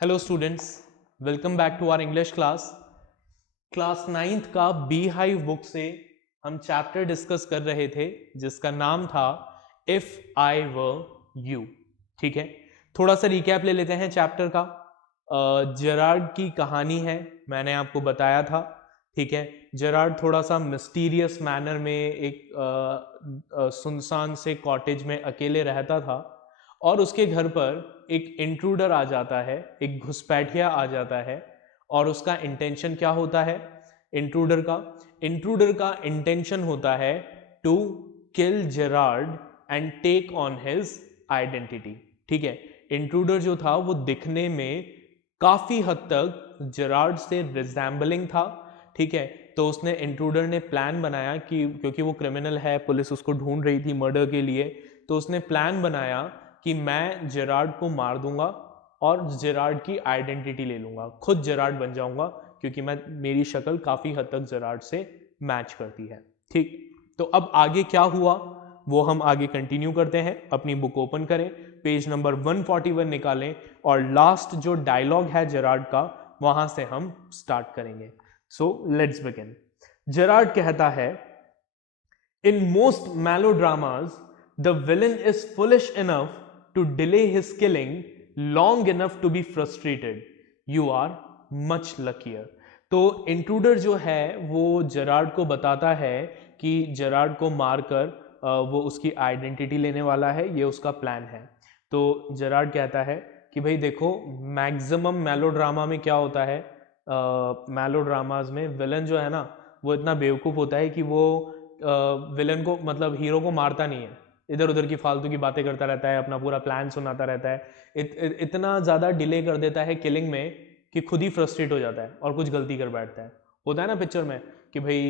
Hello students, welcome back to our English class 9th का bee hive book से हम chapter discuss कर रहे थे जिसका नाम था इफ आई वर यू। ठीक है, थोड़ा सा रिकैप ले लेते हैं चैप्टर का। जेरार्ड की कहानी है, मैंने आपको बताया था। ठीक है, जेरार्ड थोड़ा सा मिस्टीरियस मैनर में एक सुनसान से कॉटेज में अकेले रहता था और उसके घर पर एक इंट्रूडर आ जाता है, एक घुसपैठिया आ जाता है। और उसका इंटेंशन क्या होता है? इंट्रूडर का इंटेंशन होता है to kill Gerard and take on his identity. ठीक है, इंट्रूडर जो था वो दिखने में काफी हद तक जेरार्ड से रिजेंबलिंग था। ठीक है, तो उसने इंट्रूडर ने प्लान बनाया कि क्योंकि वो क्रिमिनल है, पुलिस उसको ढूंढ रही थी मर्डर के लिए, तो उसने प्लान बनाया कि मैं जेरार्ड को मार दूंगा और जेरार्ड की आइडेंटिटी ले लूंगा, खुद जेरार्ड बन जाऊंगा क्योंकि मेरी शक्ल काफी हद तक जेरार्ड से मैच करती है। ठीक, तो अब आगे क्या हुआ वो हम आगे कंटिन्यू करते हैं। अपनी बुक ओपन करें, पेज नंबर 141 निकालें और लास्ट जो डायलॉग है जेरार्ड का वहां से हम स्टार्ट करेंगे। So let's begin. जेरार्ड कहता है, in most melodramas the villain is foolish enough to delay his killing long enough to be frustrated. You are much luckier. तो इंट्रूडर जो है वो जेरार्ड को बताता है कि जेरार्ड को मारकर वो उसकी आइडेंटिटी लेने वाला है, ये उसका प्लान है। तो जेरार्ड कहता है कि भाई देखो, मैक्सिमम मेलोड्रामा में क्या होता है, मेलोड्रामाज में विलन जो है ना वो इतना बेवकूफ़ होता है कि वो विलन को मतलब हीरो को मारता नहीं है, इधर उधर की फालतू की बातें करता रहता है, अपना पूरा प्लान सुनाता रहता है। इतना ज़्यादा डिले कर देता है किलिंग में कि खुद ही फ्रस्ट्रेट हो जाता है और कुछ गलती कर बैठता है। होता है ना पिक्चर में कि भाई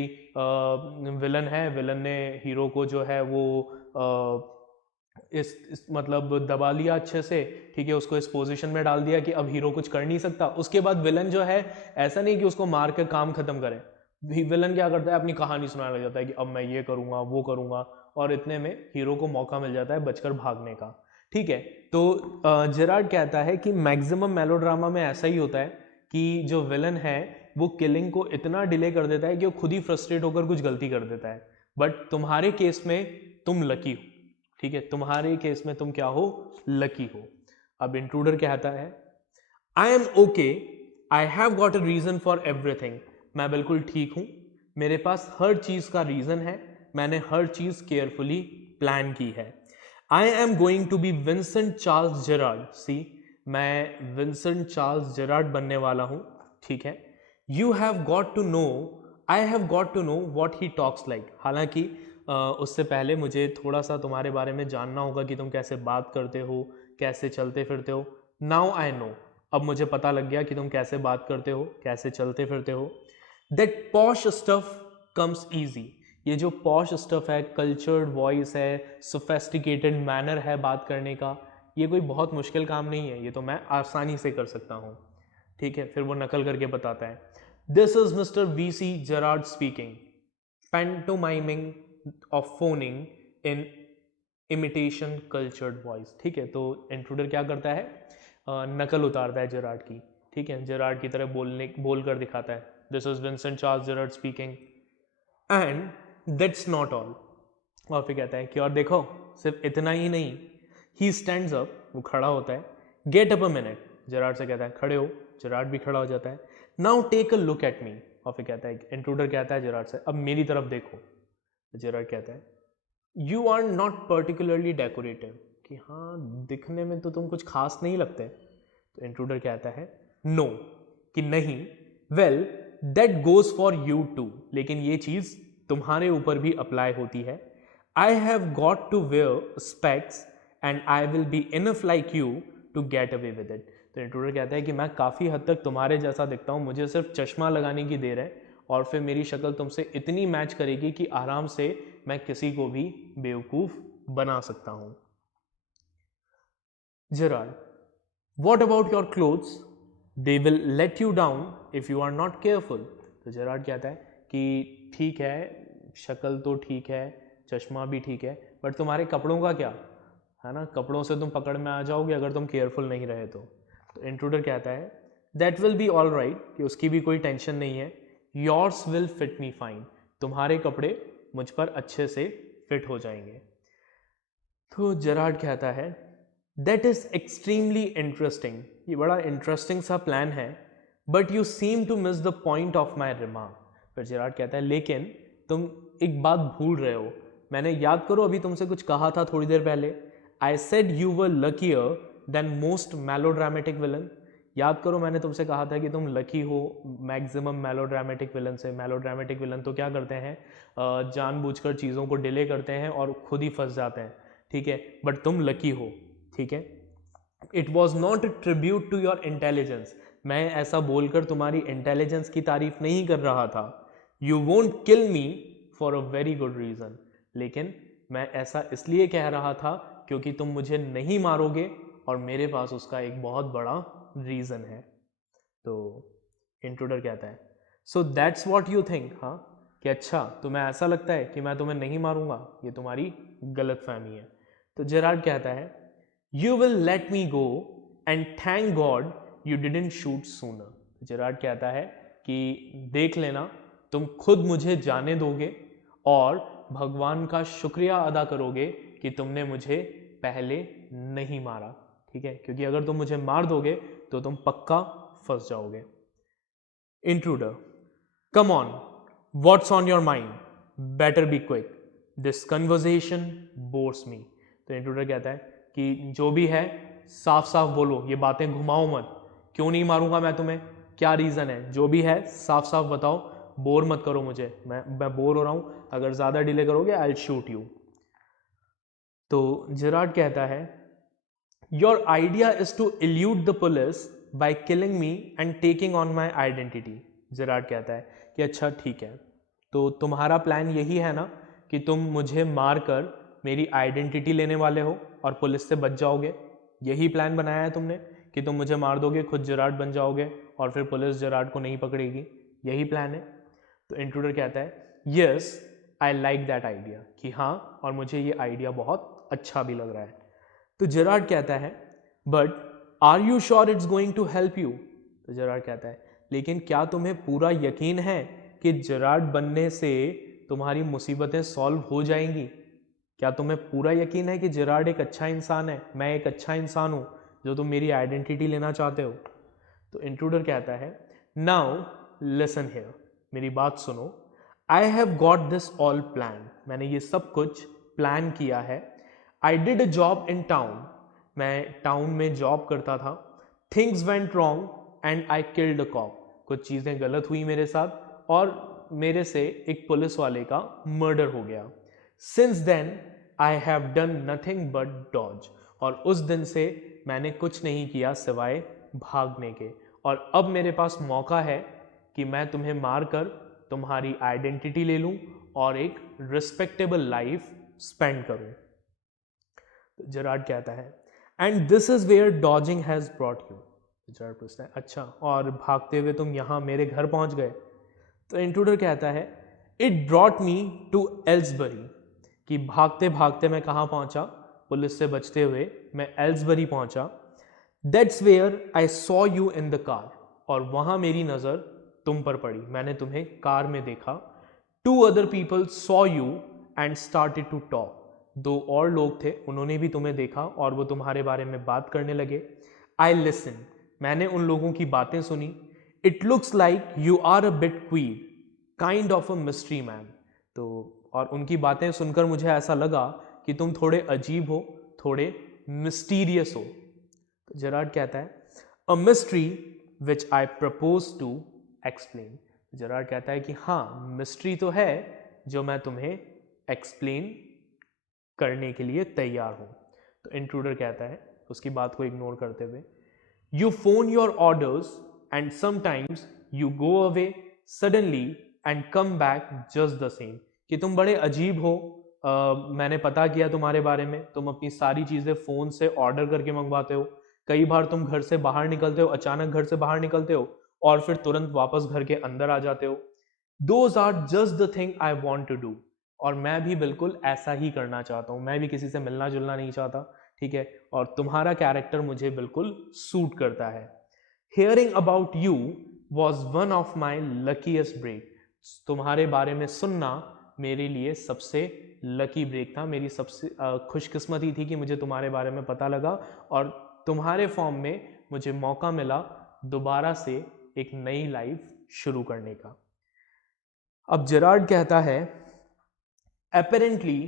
विलन है, विलन ने हीरो को जो है वो इस मतलब दबा लिया अच्छे से। ठीक है, उसको इस पोजीशन में डाल दिया कि अब हीरो कुछ कर नहीं सकता। उसके बाद विलन जो है ऐसा नहीं कि उसको मार कर काम खत्म करे, विलन क्या करता है, अपनी कहानी सुनाने लग जाता है कि अब मैं ये करूंगा वो करूंगा, और इतने में हीरो को मौका मिल जाता है बचकर भागने का। ठीक है, तो जेरार्ड कहता है कि मैक्सिमम मेलोड्रामा में ऐसा ही होता है कि जो विलन है वो किलिंग को इतना डिले कर देता है कि वो खुद ही फ्रस्ट्रेट होकर कुछ गलती कर देता है। बट तुम्हारे केस में तुम लकी हो। ठीक है, तुम्हारे केस में तुम क्या हो, लकी हो। अब इंट्रूडर कहता है, I am okay, I have got a reason for everything. मैं बिल्कुल ठीक हूं, मेरे पास हर चीज का रीजन है, मैंने हर चीज केयरफुली प्लान की है। I am going to be Vincent Charles Gerrard. See, मैं विंसेंट चार्ल्स जेरार्ड बनने वाला हूं। ठीक है, you have got to know, I have got to know what he talks like. हालांकि उससे पहले मुझे थोड़ा सा तुम्हारे बारे में जानना होगा कि तुम कैसे बात करते हो, कैसे चलते फिरते हो। नाउ आई नो, अब मुझे पता लग गया कि तुम कैसे बात करते हो, कैसे चलते फिरते हो। That posh stuff comes easy. ये जो पॉश स्टफ है, कल्चर्ड वॉइस है, सोफेस्टिकेटेड मैनर है बात करने का, ये कोई बहुत मुश्किल काम नहीं है, ये तो मैं आसानी से कर सकता हूँ। ठीक है, फिर वो नकल करके बताता है, this is Mr V C Gerrard speaking, pantomiming of phoning in imitation cultured voice. ठीक है, तो इंट्रूडर क्या करता है, नकल उतारता है जेरार्ड की। ठीक है, जेरार्ड की तरह बोल कर दिखाता है, this is Vincent Charles Gerard speaking and that's not all. और फिर कहता है कि और देखो, सिर्फ इतना ही नहीं। ही स्टैंड्स अप, वो खड़ा होता है। Get up a minute, Gerard से कहता है खड़े हो। जेरार्ड भी खड़ा हो जाता है। Now take a look at me. और फिर कहता है, इंट्रूडर कहता है जेरार्ड से, अब मेरी तरफ देखो। जेरार्ड कहता है, you are not particularly decorative, कि हाँ दिखने में तो तुम कुछ खास नहीं लगते। तो इंट्रूडर कहता है, नो, कि नहीं। Well, that goes for you too, लेकिन ये चीज तुम्हारे ऊपर भी अप्लाई होती है। I have got to wear specs and I will be enough like you to get away with it. तो इंट्रूडर कहता है कि मैं काफ़ी हद तक तुम्हारे जैसा दिखता हूँ, मुझे सिर्फ चश्मा लगाने की देर है और फिर मेरी शक्ल तुमसे इतनी मैच करेगी कि आराम से मैं किसी को भी बेवकूफ़ बना सकता हूँ। Gerard, what about your clothes, they will let you down if you are not careful. तो जेरार्ड कहता है कि ठीक है, शक्ल तो ठीक है, चश्मा भी ठीक है, बट तुम्हारे कपड़ों का क्या है ना, कपड़ों से तुम पकड़ में आ जाओगे अगर तुम केयरफुल नहीं रहे तो। तो इंट्रूडर कहता है that will be all right, कि उसकी भी कोई टेंशन नहीं है, yours will fit me fine, तुम्हारे कपड़े मुझ पर अच्छे से फिट हो जाएंगे। तो जेरार्ड कहता है दैट इज एक्सट्रीमली इंटरेस्टिंग, ये बड़ा इंटरेस्टिंग सा प्लान है, but you seem to miss the point of my remark. फिर जेरार्ड कहता है लेकिन तुम एक बात भूल रहे हो, मैंने याद करो अभी तुमसे कुछ कहा था थोड़ी देर पहले, I said you were luckier than most melodramatic villain. याद करो मैंने तुमसे कहा था कि तुम लकी हो मैक्सिमम मेलोड्रामेटिक विलन से। मेलोड्रामेटिक विलन तो क्या करते हैं, जानबूझकर चीज़ों को डिले करते हैं और खुद ही फंस जाते हैं, ठीक है, बट तुम लकी हो, ठीक है। It was not a tribute to your intelligence, मैं ऐसा बोलकर तुम्हारी इंटेलिजेंस की तारीफ नहीं कर रहा था। You won't kill me for a very good reason, लेकिन मैं ऐसा इसलिए कह रहा था क्योंकि तुम मुझे नहीं मारोगे और मेरे पास उसका एक बहुत बड़ा रीज़न है। तो इंट्रूडर कहता है so that's what you think, हाँ, कि अच्छा तुम्हें ऐसा लगता है कि मैं तुम्हें नहीं मारूंगा, ये तुम्हारी गलत फहमी है। तो जेरार्ड कहता है you will let me go and thank God you didn't shoot sooner. Gerard कहता है कि देख लेना तुम खुद मुझे जाने दोगे और भगवान का शुक्रिया अदा करोगे कि तुमने मुझे पहले नहीं मारा, ठीक है, क्योंकि अगर तुम मुझे मार दोगे तो तुम पक्का फंस जाओगे। Intruder come on, what's on your mind, better be quick, this conversation bores me. तो इंट्रूडर कहता है कि जो भी है साफ साफ बोलो, ये बातें घुमाओ मत, क्यों नहीं मारूंगा मैं तुम्हें, क्या रीज़न है, जो भी है साफ साफ बताओ, बोर मत करो मुझे, मैं बोर हो रहा हूं, अगर ज़्यादा डिले करोगे आई विल शूट यू। तो जेरार्ड कहता है your idea is to elude the police by killing me and taking on my identity. Gerard कहता है कि अच्छा ठीक है, तो तुम्हारा प्लान यही है ना कि तुम मुझे मार कर मेरी आइडेंटिटी लेने वाले हो और पुलिस से बच जाओगे, यही प्लान बनाया है तुमने कि तुम मुझे मार दोगे, खुद जेरार्ड बन जाओगे और फिर पुलिस जेरार्ड को नहीं पकड़ेगी, यही प्लान है। तो इंट्रूडर कहता है yes I like that idea, कि हाँ और मुझे ये आइडिया बहुत अच्छा भी लग रहा है। तो जेरार्ड कहता है but are you sure it's going to help you. तो जेरार्ड कहता है लेकिन क्या तुम्हें पूरा यकीन है कि जेरार्ड बनने से तुम्हारी मुसीबतें सॉल्व हो जाएंगी, क्या तुम्हें पूरा यकीन है कि जेरार्ड एक अच्छा इंसान है, मैं एक अच्छा इंसान हूं जो तुम मेरी आइडेंटिटी लेना चाहते हो। तो इंट्रूडर कहता है नाउ लिसन हियर, मेरी बात सुनो, आई have got this all plan, मैंने ये सब कुछ प्लान किया है। I did a job in town, मैं टाउन में जॉब करता था। Things went wrong and I killed a cop, कुछ चीज़ें गलत हुई मेरे साथ और मेरे से एक पुलिस वाले का मर्डर हो गया। Since then I have done nothing but dodge, और उस दिन से मैंने कुछ नहीं किया सिवाय भागने के, और अब मेरे पास मौका है कि मैं तुम्हें मारकर तुम्हारी आइडेंटिटी ले लूं और एक रिस्पेक्टेबल लाइफ स्पेंड करूं। तो जेरार्ड कहता है and this is where dodging has brought you. Gerard पूछता है अच्छा, और भागते हुए तुम यहां मेरे घर पहुंच गए। तो इंट्रूडर कहता है इट ब्रॉट मी टू एल्सबरी, कि भागते भागते मैं कहां पहुंचा, पुलिस से बचते हुए मैं एल्सबरी पहुंचा। That's where I saw you in the car, और वहां मेरी नज़र तुम पर पड़ी, मैंने तुम्हें कार में देखा। Two other people saw you and started to talk, दो और लोग थे उन्होंने भी तुम्हें देखा और वो तुम्हारे बारे में बात करने लगे। आई लिसन, मैंने उन लोगों की बातें सुनी। It looks like you are a bit queer, kind of a mystery man. तो और उनकी बातें सुनकर मुझे ऐसा लगा कि तुम थोड़े अजीब हो, थोड़े मिस्टीरियस हो। तो जेरार्ड कहता है a mystery which I propose to explain. Gerard कहता है कि हाँ मिस्ट्री तो है जो मैं तुम्हें एक्सप्लेन करने के लिए तैयार हूं। तो इंट्रूडर कहता है उसकी बात को इग्नोर करते हुए you phone your orders and sometimes you go away suddenly and come back just the same, कि तुम बड़े अजीब हो। मैंने पता किया तुम्हारे बारे में, तुम अपनी सारी चीज़ें फ़ोन से ऑर्डर करके मंगवाते हो, कई बार तुम घर से बाहर निकलते हो, अचानक घर से बाहर निकलते हो और फिर तुरंत वापस घर के अंदर आ जाते हो। Those are just the thing I want to do, और मैं भी बिल्कुल ऐसा ही करना चाहता हूँ, मैं भी किसी से मिलना जुलना नहीं चाहता, ठीक है, और तुम्हारा कैरेक्टर मुझे बिल्कुल सूट करता है। Hearing about you was one of my luckiest break. तुम्हारे बारे में सुनना मेरे लिए सबसे लकी ब्रेक था, मेरी सबसे खुशकिस्मती थी कि मुझे तुम्हारे बारे में पता लगा और तुम्हारे फॉर्म में मुझे मौका मिला दोबारा से एक नई लाइफ शुरू करने का। अब जेरार्ड कहता है, apparently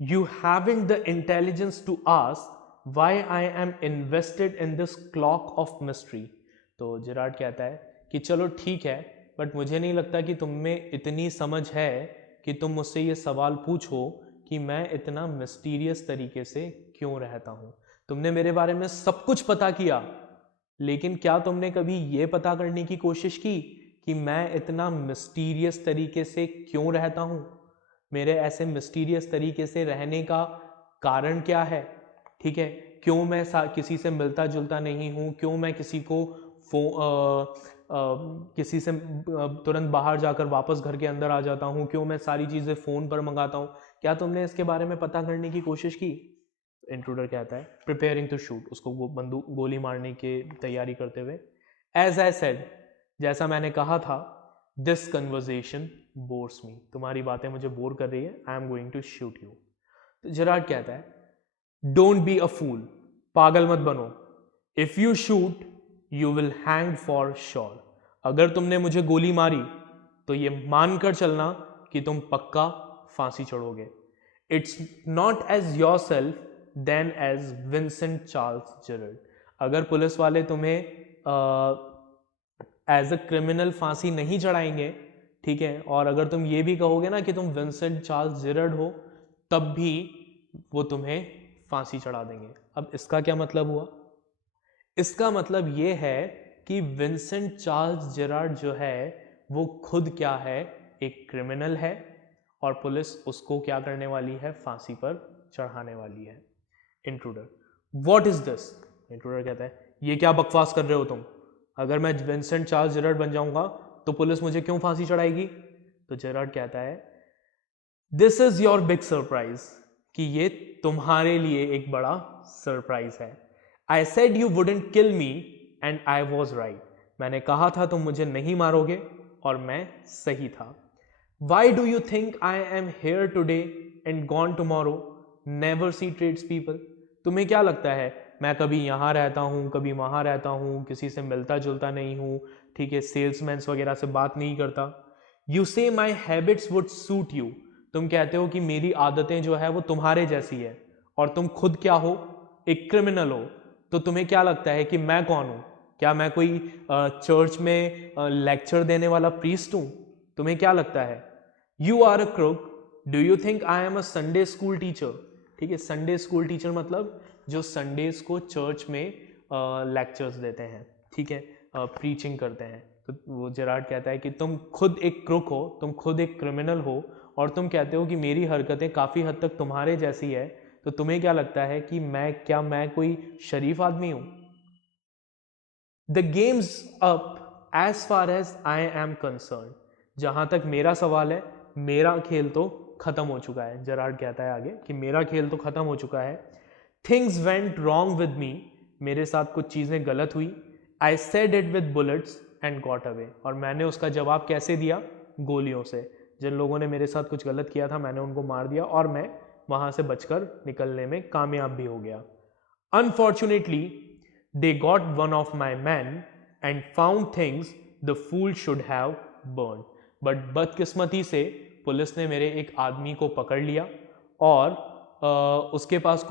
you haven't the intelligence to ask why I am invested in this clock of mystery। तो जेरार्ड कहता है कि चलो ठीक है, बट मुझे नहीं लगता कि तुम में इतनी समझ है कि तुम मुझसे ये सवाल पूछो कि मैं इतना मिस्टीरियस तरीके से क्यों रहता हूँ। तुमने मेरे बारे में सब कुछ पता किया, लेकिन क्या तुमने कभी ये पता करने की कोशिश की कि मैं इतना मिस्टीरियस तरीके से क्यों रहता हूँ? मेरे ऐसे मिस्टीरियस तरीके से रहने का कारण क्या है? ठीक है, क्यों मैं किसी से मिलता जुलता नहीं हूँ? क्यों मैं किसी को किसी से तुरंत बाहर जाकर वापस घर के अंदर आ जाता हूँ? क्यों मैं सारी चीज़ें फ़ोन पर मंगाता हूँ? क्या तुमने इसके बारे में पता करने की कोशिश की? इंट्रूडर कहता है, प्रिपेयरिंग टू शूट, उसको वो बंदूक गोली मारने की तैयारी करते हुए, एज आई सेड, जैसा मैंने कहा था, दिस कन्वर्जेशन बोर्स मी, तुम्हारी बातें मुझे बोर कर रही है, I am going to shoot you. तो जेरार्ड कहता है, डोंट बी अ फूल, पागल मत बनो, if you shoot you will hang for sure, अगर तुमने मुझे गोली मारी तो ये मानकर चलना कि तुम पक्का फांसी चढ़ोगे। It's not as yourself then as Vincent Charles Gerrard, अगर पुलिस वाले तुम्हें एज अ क्रिमिनल फांसी नहीं चढ़ाएंगे, ठीक है, और अगर तुम ये भी कहोगे ना कि तुम विंसेंट चार्ल्स जेरार्ड हो, तब भी वो तुम्हें फांसी चढ़ा देंगे। अब इसका क्या मतलब हुआ? इसका मतलब ये है कि विंसेंट चार्ल्स जेरार्ड जो है वो खुद क्या है, एक क्रिमिनल है, और पुलिस उसको क्या करने वाली है, फांसी पर चढ़ाने वाली है। Intruder, what is this? Intruder कहता है, ये क्या बकवास कर रहे हो तुम? अगर मैं विंसेंट चार्ल्स जेरार्ड बन जाऊंगा तो पुलिस मुझे क्यों फांसी चढ़ाएगी? तो जेरार्ड कहता है, this is your big surprise, कि ये तुम्हारे लिए एक बड़ा सरप्राइज है। आई said you wouldn't kill me and I was right, मैंने कहा था तुम मुझे नहीं मारोगे और मैं सही था। Why do you think I am here today and gone tomorrow, never see trades people, तुम्हें क्या लगता है मैं कभी यहाँ रहता हूँ कभी वहाँ रहता हूँ, किसी से मिलता जुलता नहीं हूँ, ठीक है, सेल्समैन वगैरह से बात नहीं करता। यू से माई हैबिट्स वुड सूट यू, तुम कहते हो कि मेरी आदतें जो है वो तुम्हारे जैसी है, और तुम खुद क्या हो, एक क्रिमिनल हो। तो तुम्हें क्या लगता है कि मैं कौन हूँ? क्या मैं कोई चर्च में लेक्चर देने वाला प्रीस्ट हूँ? तुम्हें क्या लगता है? You are a crook, do you think I am a Sunday school teacher, ठीक है, संडे स्कूल टीचर मतलब जो संडेज को चर्च में लेक्चर्स देते हैं, ठीक है, प्रीचिंग करते हैं। तो वो जेरार्ड कहता है कि तुम खुद एक क्रुक हो, तुम खुद एक क्रिमिनल हो, और तुम कहते हो कि मेरी हरकतें काफ़ी हद तक तुम्हारे जैसी है, तो तुम्हें क्या लगता है कि मैं कोई शरीफ आदमी हूं? The game's up as far as I am concerned, जहां तक मेरा सवाल है, मेरा खेल तो खत्म हो चुका है। जेरार्ड कहता है आगे कि मेरा खेल तो खत्म हो चुका है। Things went wrong with me, मेरे साथ कुछ चीज़ें गलत हुई। आई said it with bullets and got away, और मैंने उसका जवाब कैसे दिया? गोलियों से। जिन लोगों ने मेरे साथ कुछ गलत किया था मैंने उनको मार दिया, और मैं वहां से बचकर निकलने में कामयाब भी हो गया। Unfortunately they got one of my man and found things the fool should have burn, but बदकिस्मती से पुलिस ने मेरे एक आदमी को पकड़ लिया, और उसके पास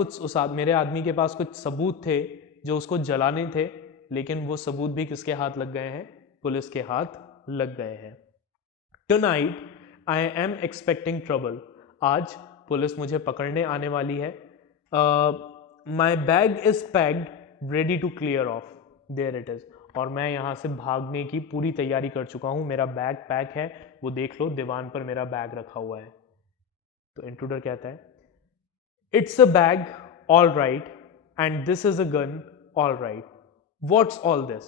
मेरे आदमी के पास कुछ सबूत थे जो उसको जलाने थे, लेकिन वो सबूत भी किसके हाथ लग गए हैं? पुलिस के हाथ लग गए हैं। Tonight I am expecting trouble, आज पुलिस मुझे पकड़ने आने वाली है। My bag is packed ready to clear off, there it is, और मैं यहाँ से भागने की पूरी तैयारी कर चुका हूँ, मेरा बैग पैक है, वो देख लो दीवान पर मेरा बैग रखा हुआ है। तो इंट्रूडर कहता है, it's a bag all right and this is a gun all right, what's all this?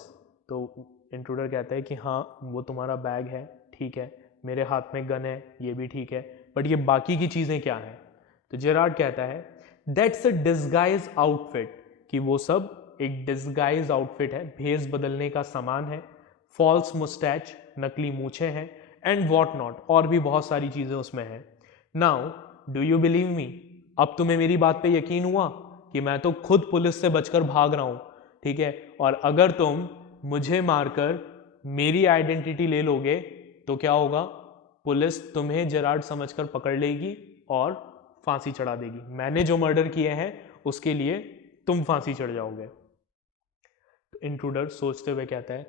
तो इंट्रूडर कहता है कि हाँ वो तुम्हारा बैग है, ठीक है, मेरे हाथ में गन है, ये भी ठीक है, बट ये बाकी की चीज़ें क्या हैं? तो जेरार्ड कहता है, दैट्स अ डिस्गाइज आउटफिट, कि वो सब एक डिस्गाइज आउटफिट है, भेष बदलने का सामान है। फॉल्स मुस्टैच, नकली मूछे हैं। एंड वॉट नॉट, और भी बहुत सारी चीजें उसमें हैं। Now do you believe me, अब तुम्हें मेरी बात पे यकीन हुआ कि मैं तो खुद पुलिस से बचकर भाग रहा हूं, ठीक है, और अगर तुम मुझे मारकर मेरी आइडेंटिटी ले लोगे तो क्या होगा, पुलिस तुम्हें जेरार्ड समझकर पकड़ लेगी और फांसी चढ़ा देगी। मैंने जो मर्डर किए हैं उसके लिए तुम फांसी चढ़ जाओगे। तो इंट्रूडर सोचते हुए कहता है,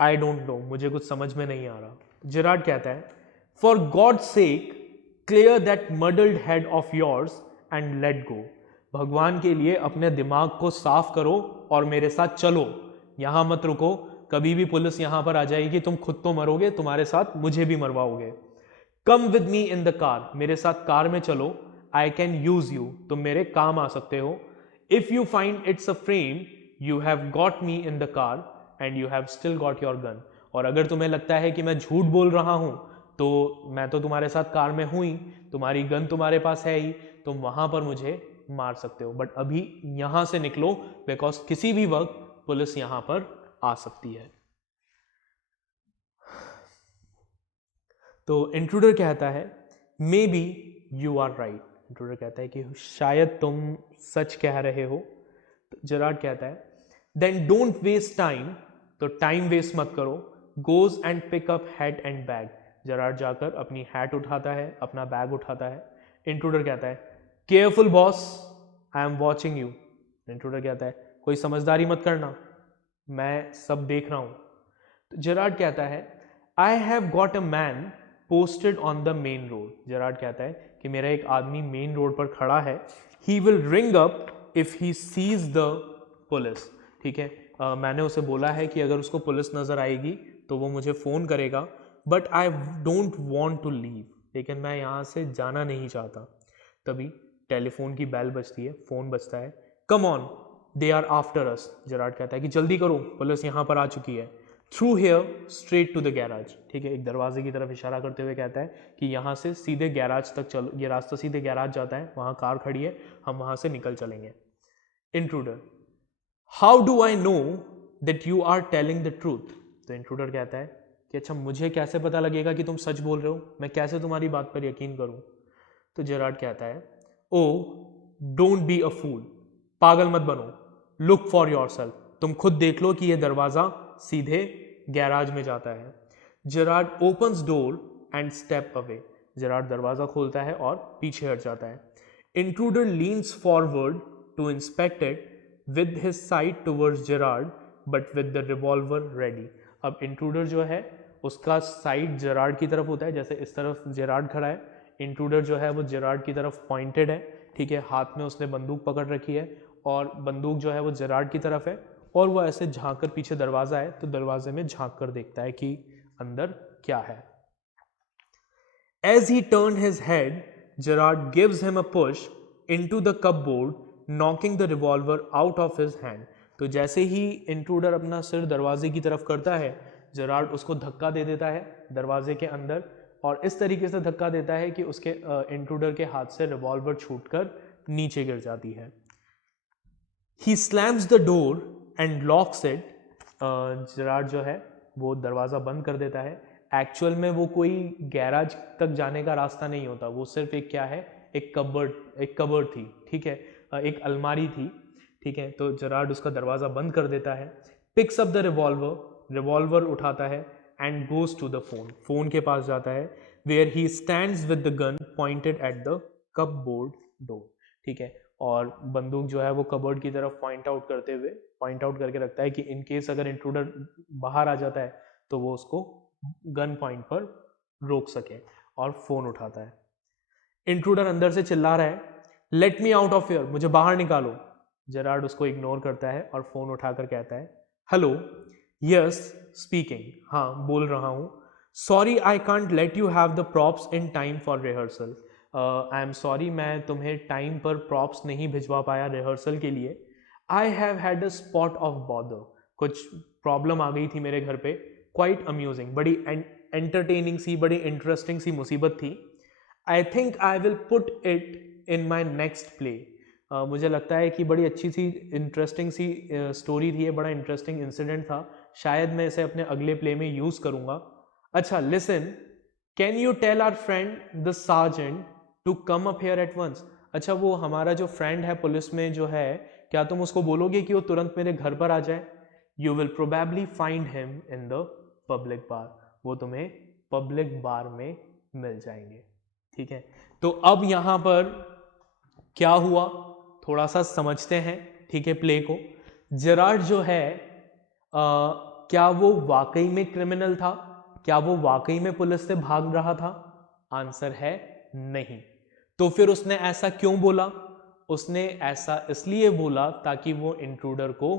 आई डोंट नो, मुझे कुछ समझ में नहीं आ रहा। जेरार्ड कहता है, for God sake clear that murdered head of yours and let go, भगवान के लिए अपने दिमाग को साफ करो और मेरे साथ चलो, यहां मत रुको, कभी भी पुलिस यहां पर आ जाएगी, तुम खुद तो मरोगे, तुम्हारे साथ मुझे भी मरवाओगे। Come with me in the car, मेरे साथ कार में चलो, आई कैन यूज यू, तुम मेरे काम आ सकते हो। If you find it's a frame, you have got me in the car and you have still got your gun, और अगर तुम्हें लगता है कि मैं झूठ बोल रहा हूं तो मैं तो तुम्हारे साथ कार में हूं ही, तुम्हारी गन तुम्हारे पास है ही, तुम वहां पर मुझे मार सकते हो, बट अभी यहां से निकलो, बिकॉज किसी भी वक्त पुलिस यहां पर आ सकती है। तो इंट्रूडर कहता है, maybe you are right, intruder कहता है कि शायद तुम सच कह रहे हो। तो जेरार्ड कहता है, देन डोंट वेस्ट टाइम, तो टाइम वेस्ट मत करो। Goes and pick up hat and bag, Gerard जाकर अपनी हैट उठाता है, अपना बैग उठाता है। इंट्रूडर कहता है, careful boss, I am watching you. Intruder कहता है, कोई समझदारी मत करना, मैं सब देख रहा हूं। तो जेरार्ड कहता है, I have got a man posted on the main road, Gerard कहता है कि मेरा एक आदमी मेन रोड पर खड़ा है। He will ring up if he sees the police, ठीक है, मैंने उसे बोला है कि अगर उसको पुलिस नजर आएगी तो वो मुझे फोन करेगा, but I don't want to leave, लेकिन मैं यहाँ से जाना नहीं चाहता। तभी टेलीफोन की बेल बजती है, फोन बजता है। Come on, they are after us, Gerard कहता है कि जल्दी करो, पुलिस यहाँ पर आ चुकी है। Through here straight to the garage, ठीक है, एक दरवाजे की तरफ इशारा करते हुए कहता है कि यहाँ से सीधे गैराज तक चलो, ये रास्ता सीधे गैराज जाता है, वहाँ कार खड़ी है, हम वहाँ से निकल चलेंगे। Intruder, how do I know that you are telling the truth, तो इंट्रूडर कहता है कि अच्छा मुझे कैसे पता लगेगा कि तुम सच बोल रहे हो, मैं कैसे तुम्हारी बात पर यकीन करूं। तो जेरार्ड कहता है, oh don't be a fool, पागल मत बनो, लुक फॉर योरसेल्फ, तुम खुद देख लो कि यह दरवाजा सीधे गैराज में जाता है। Gerard opens door and step away, Gerard दरवाजा खोलता है और पीछे हट जाता है। Intruder leans forward to inspect it with his side towards Gerard but with the revolver ready. अब इंट्रूडर जो है उसका साइड जेरार्ड की तरफ होता है, जैसे इस तरफ जेरार्ड खड़ा है, इंट्रूडर जो है वो जेरार्ड की तरफ पॉइंटेड है, ठीक है, हाथ में उसने बंदूक पकड़ रखी है और बंदूक जो है वो जेरार्ड की तरफ है, और वो ऐसे झांक कर, पीछे दरवाजा है तो दरवाजे में झांक कर देखता है कि अंदर क्या है। As he turn his head, Gerard gives him a push into the cupboard, knocking the revolver out of his hand. तो जैसे ही इंट्रूडर अपना सिर दरवाजे की तरफ करता है, जेरार्ड उसको धक्का दे देता है दरवाजे के अंदर, और इस तरीके से धक्का देता है कि उसके इंट्रूडर के हाथ से रिवॉल्वर छूटकर नीचे गिर जाती है। He slams the door and locks it, Gerrard जो है वो दरवाज़ा बंद कर देता है। एक्चुअल में वो कोई गैराज तक जाने का रास्ता नहीं होता, वो सिर्फ एक क्या है, एक कबर्ड थी, ठीक है, एक अलमारी थी, ठीक है, तो जेरार्ड उसका दरवाज़ा बंद कर देता है। पिक्स अप द रिवॉल्वर उठाता है and goes to the phone के पास जाता है, where he stands with the gun pointed at the cupboard door, ठीक है, और बंदूक जो है वो कबर्ड की तरफ पॉइंट आउट करके रखता है कि इन केस अगर इंट्रूडर बाहर आ जाता है तो वो उसको गन पॉइंट पर रोक सके, और फोन उठाता है। इंट्रूडर अंदर से चिल्ला रहा है, let me out of here, मुझे बाहर निकालो। जेरार्ड उसको इग्नोर करता है और फोन उठाकर कहता है, हेलो, यस स्पीकिंग, हाँ बोल रहा हूँ, sorry I can't let you have the props in time for rehearsal, I am sorry, मैं तुम्हें टाइम पर प्रॉप्स नहीं भिजवा पाया रिहर्सल के लिए। I have had a spot of bother, कुछ प्रॉब्लम आ गई थी मेरे घर पे, क्वाइट अम्यूजिंग, बड़ी एंटरटेनिंग सी, बड़ी इंटरेस्टिंग सी मुसीबत थी। I think I will put it in my next play, मुझे लगता है कि बड़ी अच्छी सी इंटरेस्टिंग सी स्टोरी थी, बड़ा इंटरेस्टिंग इंसिडेंट था, शायद मैं इसे अपने अगले प्ले में यूज़ करूँगा। अच्छा, listen, can you tell our friend the sergeant to come up here at once. अच्छा, वो हमारा जो फ्रेंड है पुलिस में जो है, क्या तुम उसको बोलोगे कि वो तुरंत मेरे घर पर आ जाए। You will probably find him in the public bar, वो तुम्हें पब्लिक बार में मिल जाएंगे। ठीक है, तो अब यहां पर क्या हुआ थोड़ा सा समझते हैं। ठीक है, प्ले को। जेरार्ड जो है क्या वो वाकई में क्रिमिनल था? क्या वो वाकई में पुलिस से भाग रहा था? आंसर है नहीं। तो फिर उसने ऐसा क्यों बोला? उसने ऐसा इसलिए बोला ताकि वो इंट्रूडर को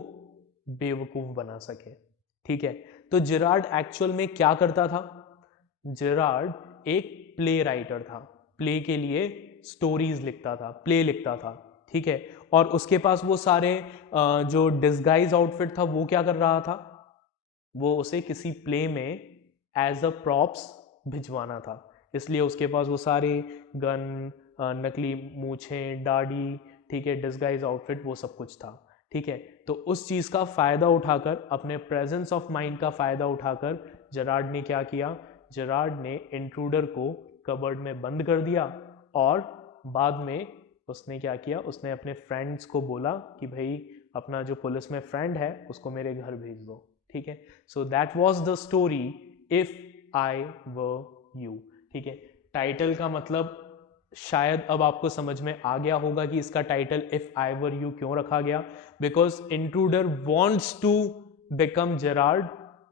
बेवकूफ बना सके। ठीक है, तो जेरार्ड एक्चुअल में क्या करता था? जेरार्ड एक प्ले राइटर था, प्ले के लिए स्टोरीज लिखता था, प्ले लिखता था। ठीक है, और उसके पास वो सारे जो डिस्गाइज आउटफिट था वो क्या कर रहा था? वो उसे किसी प्ले में एज अ प्रॉप्स भिजवाना था, इसलिए उसके पास वो सारे गन, नकली मूछें, दाढ़ी, ठीक है, डिस्गाइज आउटफिट, वो सब कुछ था। ठीक है, तो उस चीज़ का फ़ायदा उठाकर, अपने प्रेजेंस ऑफ माइंड का फ़ायदा उठाकर जेरार्ड ने क्या किया? जेरार्ड ने इंट्रूडर को कबर्ड में बंद कर दिया और बाद में उसने क्या किया? उसने अपने फ्रेंड्स को बोला कि भाई अपना जो पुलिस में फ्रेंड है उसको मेरे घर भेज दो। ठीक है, so that was the story if I were you. ठीक है, टाइटल का मतलब शायद अब आपको समझ में आ गया होगा कि इसका title if I were you क्यों रखा गया। Because intruder wants to become Gerard,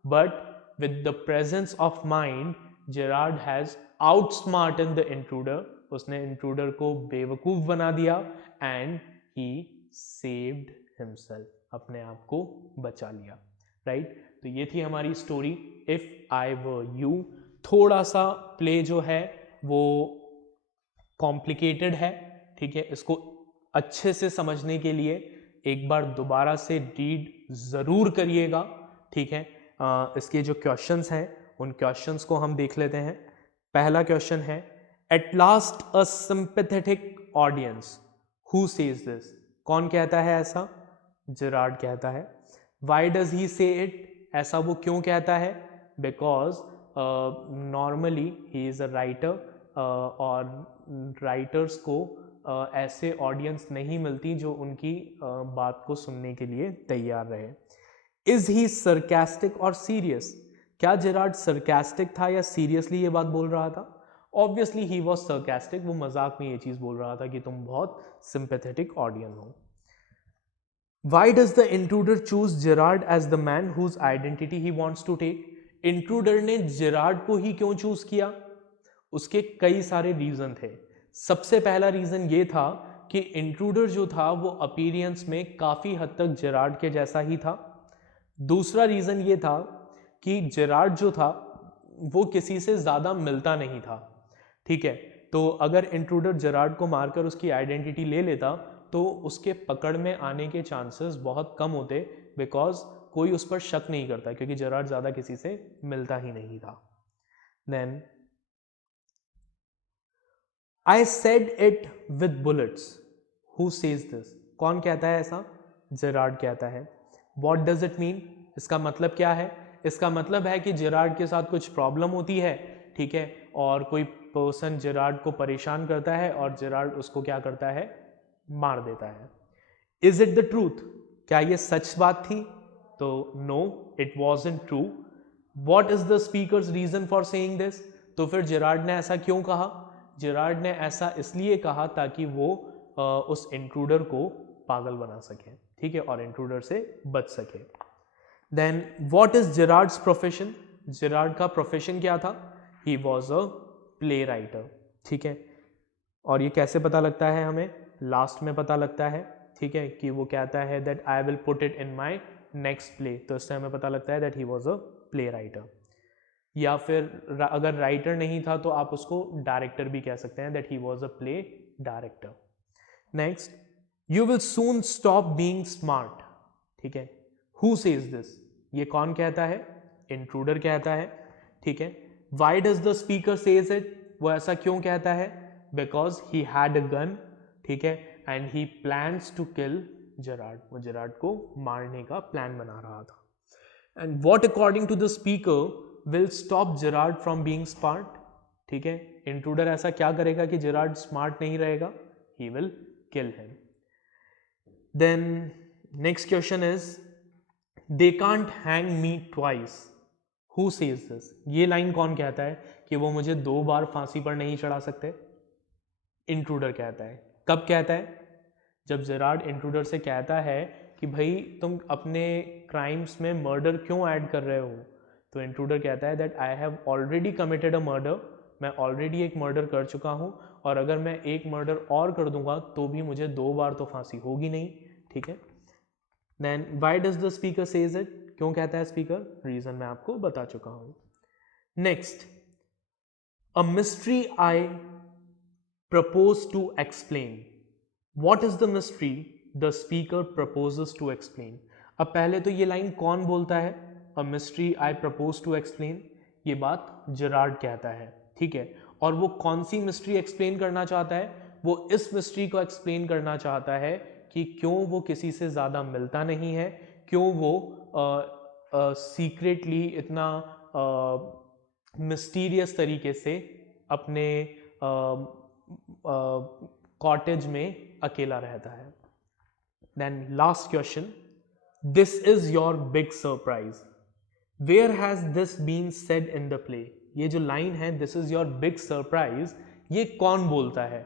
but with the presence of mind Gerard has outsmarted the intruder. उसने इंट्रूडर को बेवकूफ बना दिया एंड ही सेव्ड हिमसेल्फ, अपने आप को बचा लिया। राइट, तो ये थी हमारी story if I were you. थोड़ा सा प्ले जो है वो कॉम्प्लिकेटेड है। ठीक है, इसको अच्छे से समझने के लिए एक बार दोबारा से रीड जरूर करिएगा। ठीक है, इसके जो क्वेश्चंस हैं उन क्वेश्चंस को हम देख लेते हैं। पहला क्वेश्चन है, at last a sympathetic audience who says this. कौन कहता है ऐसा? जेरार्ड कहता है। वाई डज ही से इट? ऐसा वो क्यों कहता है? Because normally he is a writer और राइटर्स को ऐसे ऑडियंस नहीं मिलती जो उनकी बात को सुनने के लिए तैयार रहे। इज ही सरकास्टिक और सीरियस? क्या जेरार्ड सरकास्टिक था या सीरियसली ये बात बोल रहा था? ऑब्वियसली ही वॉज सरकास्टिक, वो मजाक में ये चीज बोल रहा था कि तुम बहुत सिंपैथेटिक ऑडियंस हो। Why does the intruder choose Gerard as the man whose identity he wants to take? Intruder ने जेरार्ड को ही क्यों चूज किया? उसके कई सारे रीजन थे। सबसे पहला रीजन ये था कि इंट्रूडर जो था वो अपीयरेंस में काफी हद तक जेरार्ड के जैसा ही था। दूसरा रीजन ये था कि जेरार्ड जो था वो किसी से ज्यादा मिलता नहीं था। ठीक है, तो अगर इंट्रूडर जेरार्ड को मारकर उसकी आइडेंटिटी ले लेता तो उसके पकड़ में आने के चांसेस बहुत कम होते, बिकॉज कोई उस पर शक नहीं करता क्योंकि जेरार्ड ज्यादा किसी से मिलता ही नहीं था। Then I said it with bullets, who says this? कौन कहता है ऐसा? जेरार्ड कहता है। What does it mean? इसका मतलब क्या है? इसका मतलब है कि जेरार्ड के साथ कुछ प्रॉब्लम होती है, ठीक है, और कोई पर्सन जेरार्ड को परेशान करता है और जेरार्ड उसको क्या करता है? मार देता है। Is it the truth? क्या ये सच बात थी? तो no, it wasn't true. What is the speaker's reason for saying this? तो फिर जेरार्ड ने ऐसा क्यों कहा? जेरार्ड ने ऐसा इसलिए कहा ताकि वो उस इंट्रूडर को पागल बना सके, ठीक है, और इंट्रूडर से बच सके। Then what is Gerrard's profession? Gerrard का प्रोफेशन क्या था? He was a playwright. ठीक है, और ये कैसे पता लगता है हमें? लास्ट में पता लगता है, ठीक है, कि वो कहता है that I will put it in my next play, तो इससे हमें पता लगता है that he was a play writer. या फिर अगर राइटर नहीं था तो आप उसको डायरेक्टर भी कह सकते हैं, that he was a play director. Next, you will soon stop being smart. ठीक है, हु सेज दिस? ये कौन कहता है? इंट्रूडर कहता है। ठीक है, why does the speaker says it? वो ऐसा क्यों कहता है? Because he had a gun, ठीक है, and he plans to kill Gerard, वो जेरार्ड को मारने का प्लान बना रहा था. And what according to the speaker will stop Gerard from being smart. ठीक है, इंट्रूडर ऐसा क्या करेगा कि जेरार्ड स्मार्ट नहीं रहेगा? He will kill him. Then next question is they can't hang me twice. Who says this? ये line कौन कहता है कि वो मुझे 2 बार फांसी पर नहीं चढ़ा सकते? इंट्रूडर कहता है. कब कहता है? जब जेरार्ड इंट्रूडर से कहता है कि भाई तुम अपने क्राइम्स में मर्डर क्यों ऐड कर रहे हो, तो इंट्रूडर कहता है that I have already committed a murder, मैं ऑलरेडी एक मर्डर कर चुका हूँ, और अगर मैं एक मर्डर और कर दूंगा तो भी मुझे 2 बार तो फांसी होगी नहीं. ठीक है. Then why does the speaker says it? क्यों कहता है स्पीकर? रीजन मैं आपको बता चुका हूं. Next, a mystery I propose to explain. What is the mystery the speaker proposes to explain? अब पहले तो ये लाइन कौन बोलता है? A mystery I propose to explain, ये बात जेरार्ड कहता है. ठीक है, और वो कौन सी मिस्ट्री एक्सप्लेन करना चाहता है? वो इस मिस्ट्री को एक्सप्लेन करना चाहता है कि क्यों वो किसी से ज़्यादा मिलता नहीं है, क्यों वो सीक्रेटली इतना मिस्टीरियस तरीके से अपने कॉटेज में अकेला रहता है. Then last question, this is your big surprise. Where has this been said in the play? ये जो लाइन है this is your big surprise, ये कौन बोलता है?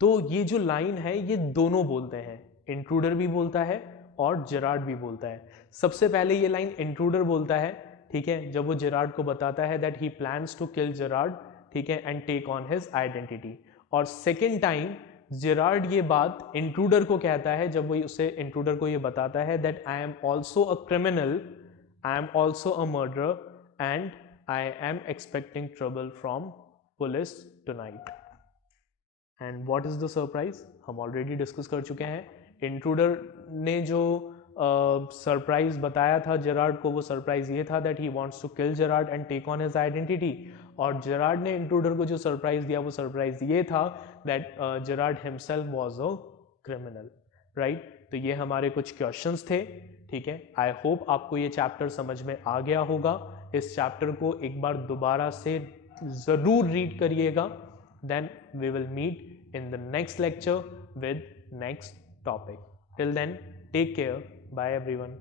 तो ये जो लाइन है ये दोनों बोलते हैं, इंट्रूडर भी बोलता है और जेरार्ड भी बोलता है. सबसे पहले ये लाइन इंट्रूडर बोलता है. ठीक है, जब वो जेरार्ड को बताता है that he plans to kill Gerard, ठीक है, and take on his identity. और सेकेंड टाइम जेरार्ड ये बात इंट्रूडर को कहता है जब वो उसे इंट्रूडर को ये बताता है that I am also a criminal, I am also a murderer and I am expecting trouble from police tonight. And what is the surprise? हम ऑलरेडी डिस्कस कर चुके हैं. इंट्रूडर ने जो सरप्राइज बताया था जेरार्ड को, वो सरप्राइज ये था that he wants to kill Gerard and take on his identity. और जेरार्ड ने इंट्रूडर को जो सरप्राइज दिया वो सरप्राइज ये था that Gerard himself was a criminal. Right, तो ये हमारे कुछ क्वेश्चंस थे. ठीक है, आई होप आपको ये चैप्टर समझ में आ गया होगा. इस चैप्टर को एक बार दोबारा से ज़रूर रीड करिएगा. Then we will meet in the next lecture with next topic. Till then, take care. Bye everyone.